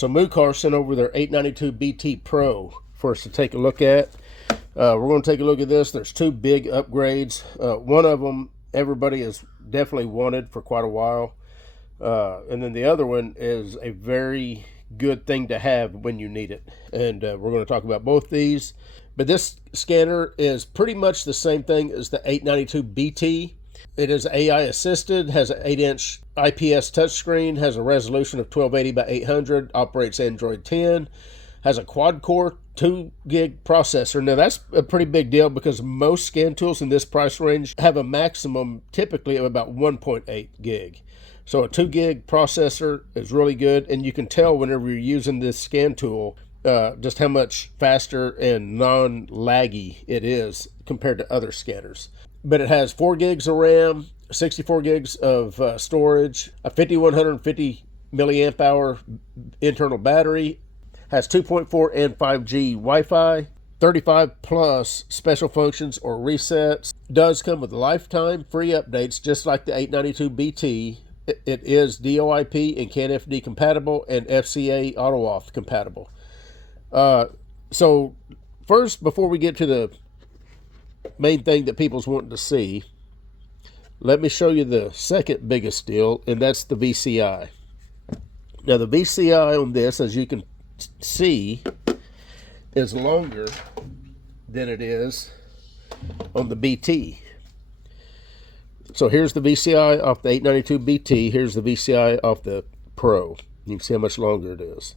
So Mucar sent over their 892BT Pro for us to take a look at. We're going to take a look at this. There's two big upgrades. One of them everybody has definitely wanted for quite a while. And then the other one is a very good thing to have when you need it. And we're going to talk about both these. But this scanner is pretty much the same thing as the 892BT. It is AI assisted, has an 8-inch IPS touchscreen, has a resolution of 1280 by 800, operates Android 10, has a quad-core 2 gig processor. Now that's a pretty big deal because most scan tools in this price range have a maximum typically of about 1.8 gig. So a 2 gig processor is really good, and you can tell whenever you're using this scan tool just how much faster and non-laggy it is compared to other scanners. But it has 4 gigs of RAM, 64 gigs of storage, a 5150 milliamp hour internal battery, has 2.4 and 5G Wi-Fi, 35 plus special functions or resets, does come with lifetime free updates just like the 892BT. It is DOIP and CAN-FD compatible and FCA auto-auth compatible. So first, before we get to the main thing that people's wanting to see, let me show you the second biggest deal, and that's the VCI. Now the VCI on this, as you can see, is longer than it is on the BT. So here's the VCI off the 892BT, here's the VCI off the Pro. You can see how much longer it is.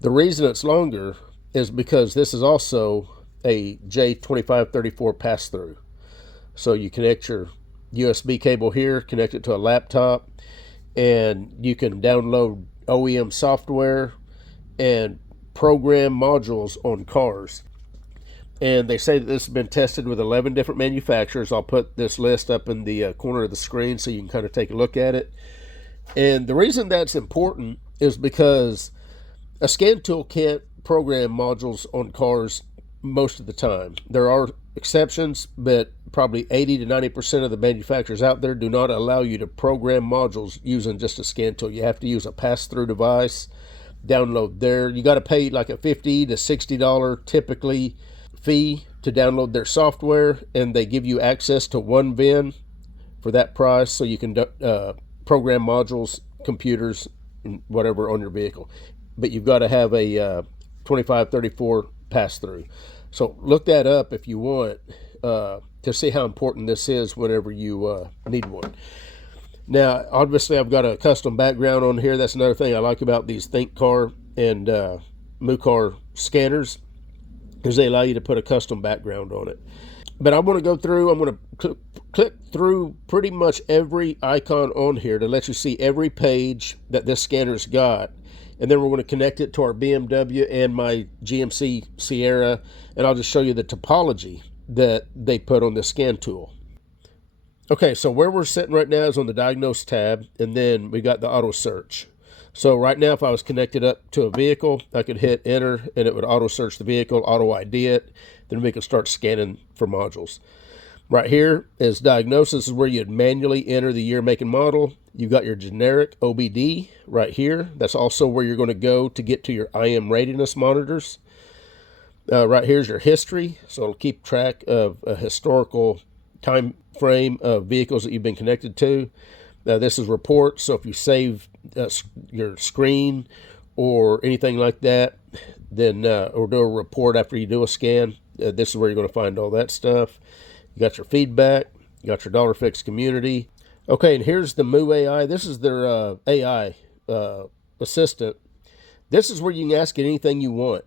The reason it's longer is because this is also a J2534 PassThru. So you connect your USB cable here, connect it to a laptop, and you can download OEM software and program modules on cars. And they say that this has been tested with 11 different manufacturers. I'll put this list up in the corner of the screen so you can kind of take a look at it. And the reason that's important is because a scan tool can't program modules on cars most of the time. There are exceptions, but probably 80 to 90% of the manufacturers out there do not allow you to program modules using just a scan tool. You have to use a pass-through device, download there. You got to pay like a $50 to $60 typically fee to download their software, and they give you access to one VIN for that price so you can program modules, computers, and whatever on your vehicle. But you've got to have a 2534 pass-through. So look that up if you want to see how important this is whenever you need one. Now, obviously, I've got a custom background on here. That's another thing I like about these ThinkCar and Mucar scanners, is they allow you to put a custom background on it. But I want to go through, I'm going to click through pretty much every icon on here to let you see every page that this scanner's got. And then we're going to connect it to our BMW and my GMC Sierra, and I'll just show you the topology that they put on the scan tool. Okay, so where we're sitting right now is on the Diagnose tab, and then we got the auto search. So right now, if I was connected up to a vehicle, I could hit enter, and it would auto search the vehicle, auto ID it, then we could start scanning for modules. Right here is diagnosis. This is where you'd manually enter the year, make, and model. You've got your generic OBD right here. That's also where you're going to go to get to your IM readiness monitors. Right here's your history, so it'll keep track of a historical time frame of vehicles that you've been connected to. This is reports, so if you save your screen or anything like that, then or do a report after you do a scan, this is where you're going to find all that stuff. You got your feedback, you got your dollar fix community. Okay, and here's the Moo AI. This is their AI assistant. This is where you can ask it anything you want.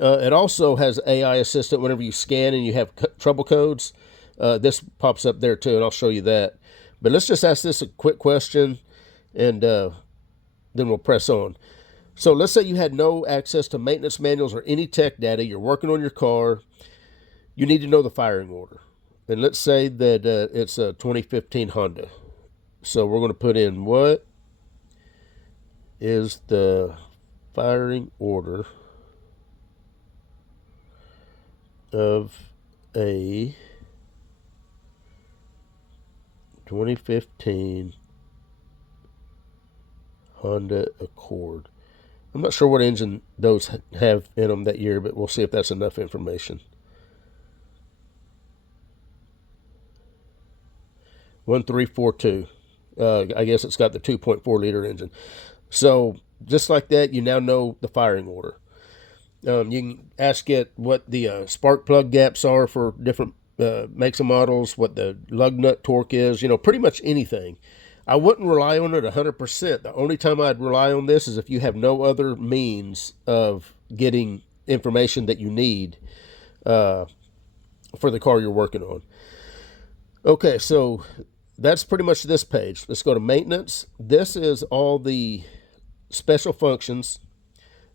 It also has AI assistant whenever you scan and you have trouble codes. This pops up there too, and I'll show you that. But let's just ask this a quick question, and then we'll press on. So let's say you had no access to maintenance manuals or any tech data. You're working on your car. You need to know the firing order. And let's say that it's a 2015 Honda. So we're going to put in, what is the firing order of a 2015 Honda Accord? I'm not sure what engine those have in them that year, but we'll see if that's enough information. 1342. I guess it's got the 2.4 liter engine. So just like that, you now know the firing order. You can ask it what the spark plug gaps are for different makes and models, what the lug nut torque is, pretty much anything. I wouldn't rely on it 100%. The only time I'd rely on this is if you have no other means of getting information that you need for the car you're working on. Okay, so that's pretty much this page. Let's go to maintenance. This is all the special functions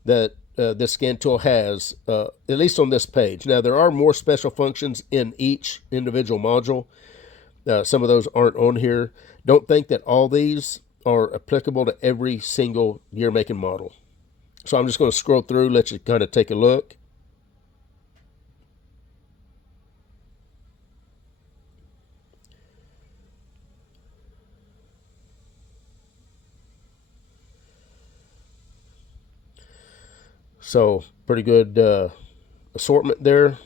that this scan tool has, at least on this page. Now, there are more special functions in each individual module. Some of those aren't on here. Don't think that all these are applicable to every single year, make, and model. So I'm just going to scroll through, let you kind of take a look. So pretty good assortment there.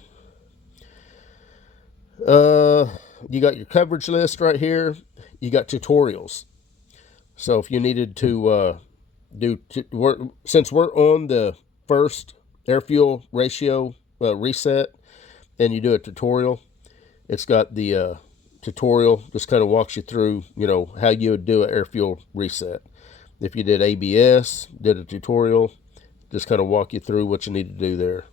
You got your coverage list right here. You got tutorials. So if you needed to since we're on the first air fuel ratio reset, and you do a tutorial, it's got the tutorial, just kind of walks you through, how you would do an air fuel reset. If you did ABS, did a tutorial, just kind of walk you through what you need to do there.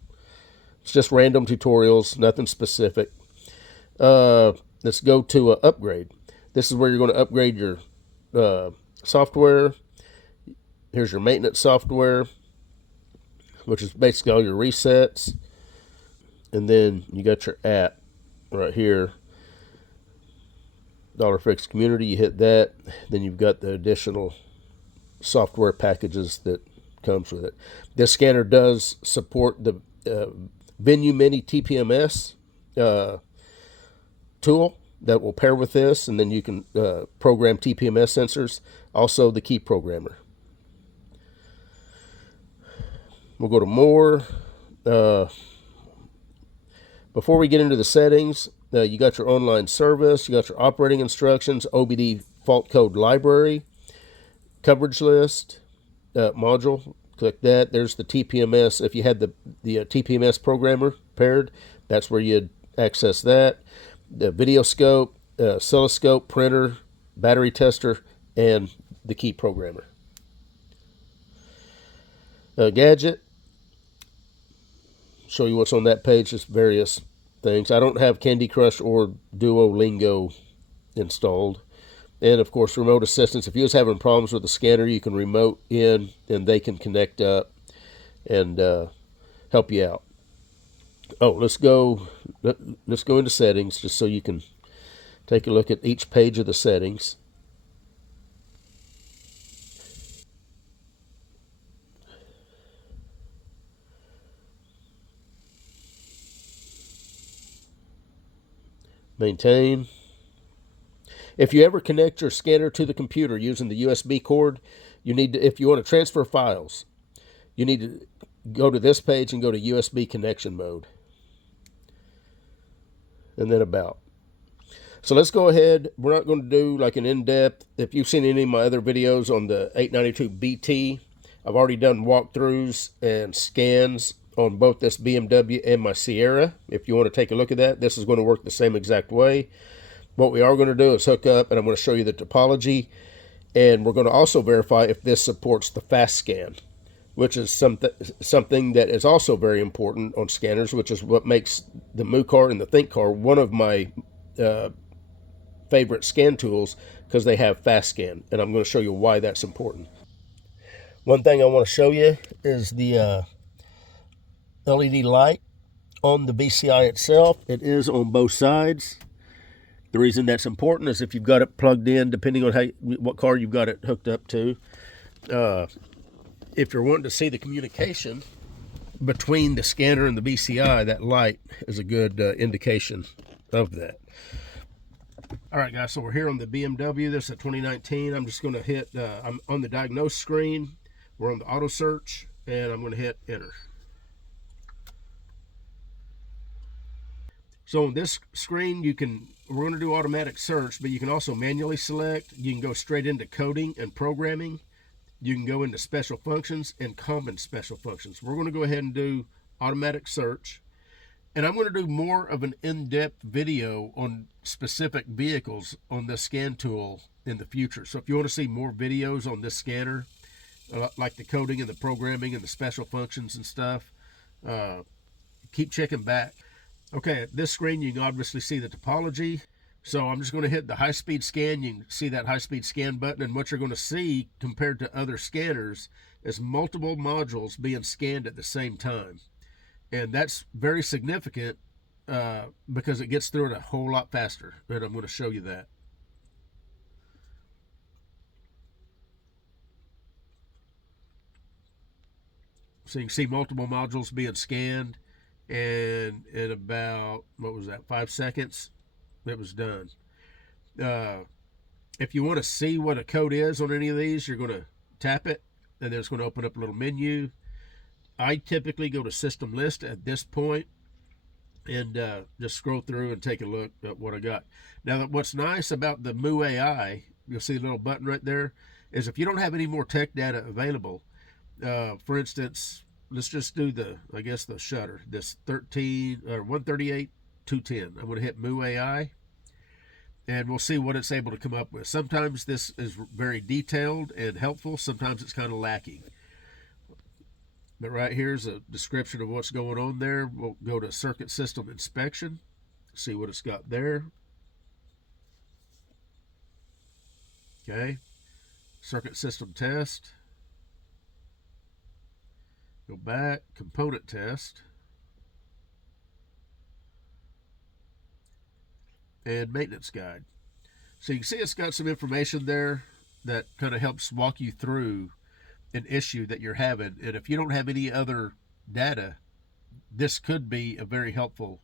It's just random tutorials, nothing specific. Let's go to upgrade. This is where you're going to upgrade your software. Here's your maintenance software, which is basically all your resets. And then you got your app right here. Dollar Fix Community, you hit that. Then you've got the additional software packages that comes with it. This scanner does support the Venue Mini TPMS tool that will pair with this, and then you can program TPMS sensors. Also, the key programmer. We'll go to more. Before we get into the settings, you got your online service, you got your operating instructions, OBD fault code library, coverage list, module. Click that. There's the TPMS. If you had the TPMS programmer paired, that's where you'd access that. The video scope, oscilloscope, printer, battery tester, and the key programmer. Gadget. Show you what's on that page, just various things. I don't have Candy Crush or Duolingo installed. And of course, remote assistance. If you was having problems with the scanner, you can remote in and they can connect up and help you out. Oh, let's go into settings just so you can take a look at each page of the settings. Maintain. If you ever connect your scanner to the computer using the USB cord, you need to, if you want to transfer files, you need to go to this page and go to USB connection mode. And then about. So let's go ahead. We're not going to do like an in-depth. If you've seen any of my other videos on the 892BT, I've already done walkthroughs and scans on both this BMW and my Sierra. If you want to take a look at that, this is going to work the same exact way. What we are going to do is hook up, and I'm going to show you the topology, and we're going to also verify if this supports the fast scan, which is something that is also very important on scanners, which is what makes the Mucar and the ThinkCar one of my favorite scan tools, because they have fast scan, and I'm going to show you why that's important. One thing I want to show you is the LED light on the BCI itself. It is on both sides. The reason that's important is if you've got it plugged in, depending on what car you've got it hooked up to, if you're wanting to see the communication between the scanner and the BCI, that light is a good indication of that. All right, guys, so we're here on the BMW. This is a 2019. I'm just going to hit, I'm on the diagnose screen. We're on the auto search. and I'm going to hit enter. So on this screen, we're going to do automatic search, but you can also manually select. You can go straight into coding and programming. You can go into special functions and common special functions. We're going to go ahead and do automatic search. And I'm going to do more of an in-depth video on specific vehicles on this scan tool in the future. So if you want to see more videos on this scanner, like the coding and the programming and the special functions and stuff, keep checking back. Okay, at this screen, you can obviously see the topology. So I'm just going to hit the high-speed scan. You can see that high-speed scan button, and what you're going to see compared to other scanners is multiple modules being scanned at the same time. And that's very significant because it gets through it a whole lot faster, and I'm going to show you that. So you can see multiple modules being scanned, and in about, what was that, 5 seconds, it was done. If you want to see what a code is on any of these, you're going to tap it, and then it's going to open up a little menu. I typically go to system list at this point and just scroll through and take a look at what I got. Now, what's nice about the Mu AI, you'll see a little button right there, is if you don't have any more tech data available, for instance, let's just do I guess the shutter, this 138-210. I'm going to hit Mu AI, and we'll see what it's able to come up with. Sometimes this is very detailed and helpful. Sometimes it's kind of lacking. But right here's a description of what's going on there. We'll go to circuit system inspection, see what it's got there. Okay, circuit system test. Go back, component test, and maintenance guide. So you can see it's got some information there that kind of helps walk you through an issue that you're having. And if you don't have any other data, this could be a very helpful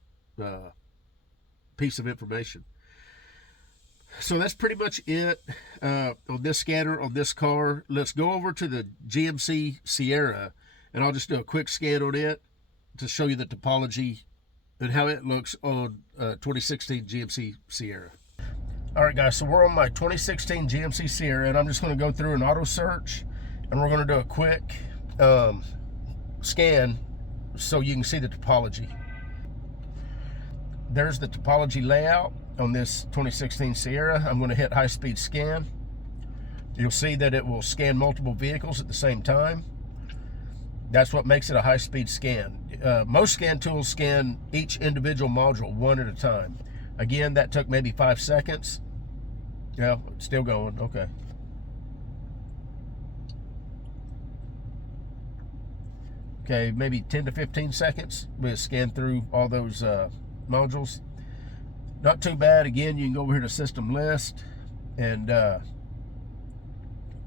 piece of information. So that's pretty much it on this scanner, on this car. Let's go over to the GMC Sierra, and I'll just do a quick scan on it to show you the topology and how it looks on 2016 GMC Sierra. All right, guys, so we're on my 2016 GMC Sierra, and I'm just going to go through an auto search, and we're going to do a quick scan so you can see the topology. There's the topology layout on this 2016 Sierra. I'm going to hit high-speed scan. You'll see that it will scan multiple vehicles at the same time. That's what makes it a high-speed scan. Most scan tools scan each individual module one at a time. Again, that took maybe 5 seconds. Yeah, it's still going. Okay. Okay, maybe 10 to 15 seconds. We'll scan through all those modules. Not too bad. Again, you can go over here to system list and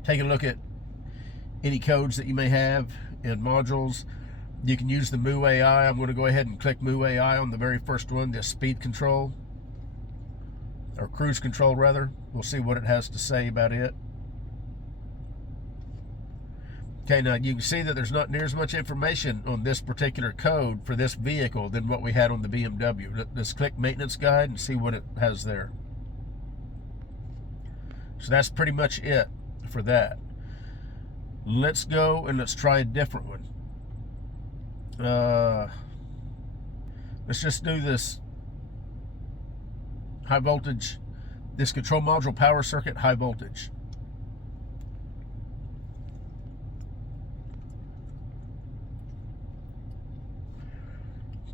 take a look at any codes that you may have in modules. You can use the Mu AI. I'm going to go ahead and click Mu AI on the very first one, the speed control, or cruise control rather. We'll see what it has to say about it. Okay, now you can see that there's not near as much information on this particular code for this vehicle than what we had on the BMW. Let's click maintenance guide and see what it has there. So that's pretty much it for that. Let's go and let's try a different one. Let's just do this high voltage, this control module power circuit high voltage.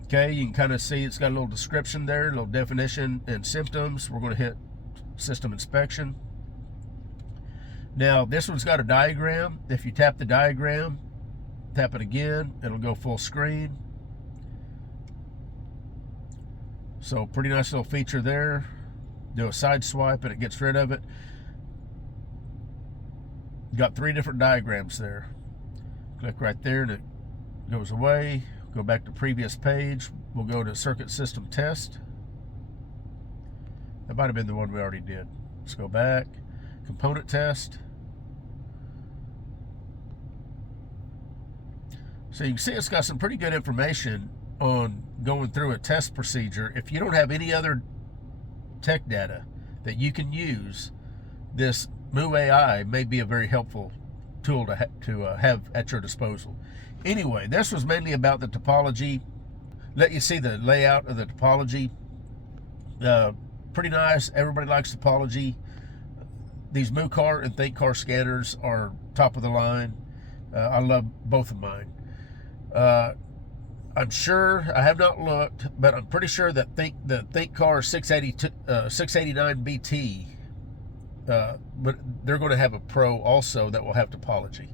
Okay, you can kind of see it's got a little description there, a little definition and symptoms. We're going to hit system inspection. Now, this one's got a diagram. If you tap the diagram, tap it again, it'll go full screen. So, pretty nice little feature there. Do a side swipe and it gets rid of it. Got 3 different diagrams there. Click right there and it goes away. Go back to previous page. We'll go to circuit system test. That might have been the one we already did. Let's go back. Component test. So you can see it's got some pretty good information on going through a test procedure. If you don't have any other tech data that you can use, this Mu AI may be a very helpful tool to have at your disposal. Anyway, this was mainly about the topology. Let you see the layout of the topology. Pretty nice. Everybody likes topology. These Mucar and ThinkCar scanners are top of the line. I love both of mine. I'm sure, I have not looked, but I'm pretty sure that the ThinkCar 689BT, but they're going to have a Pro also that will have topology,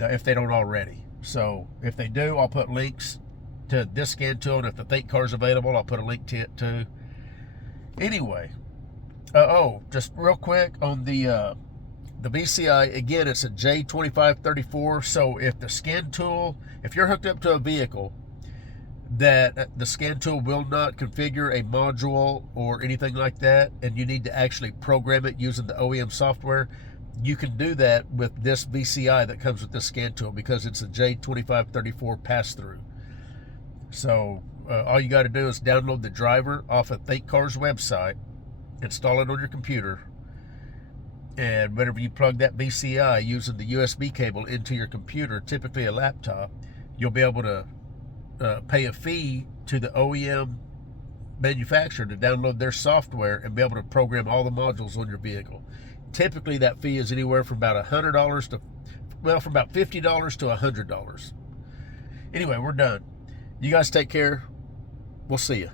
if they don't already. So if they do, I'll put links to this scan tool, and if the ThinkCar is available, I'll put a link to it too. Anyway, just real quick on the BCI, again, it's a J2534. So if the scan tool, if you're hooked up to a vehicle that the scan tool will not configure a module or anything like that, and you need to actually program it using the OEM software, you can do that with this BCI that comes with this scan tool, because it's a J2534 PassThru. So all you got to do is download the driver off of ThinkCar's website, install it on your computer, and whenever you plug that BCI using the USB cable into your computer, typically a laptop, you'll be able to pay a fee to the OEM manufacturer to download their software and be able to program all the modules on your vehicle. Typically that fee is anywhere from about $100 to, well, from about $50 to $100. Anyway, we're done. You guys take care. We'll see you.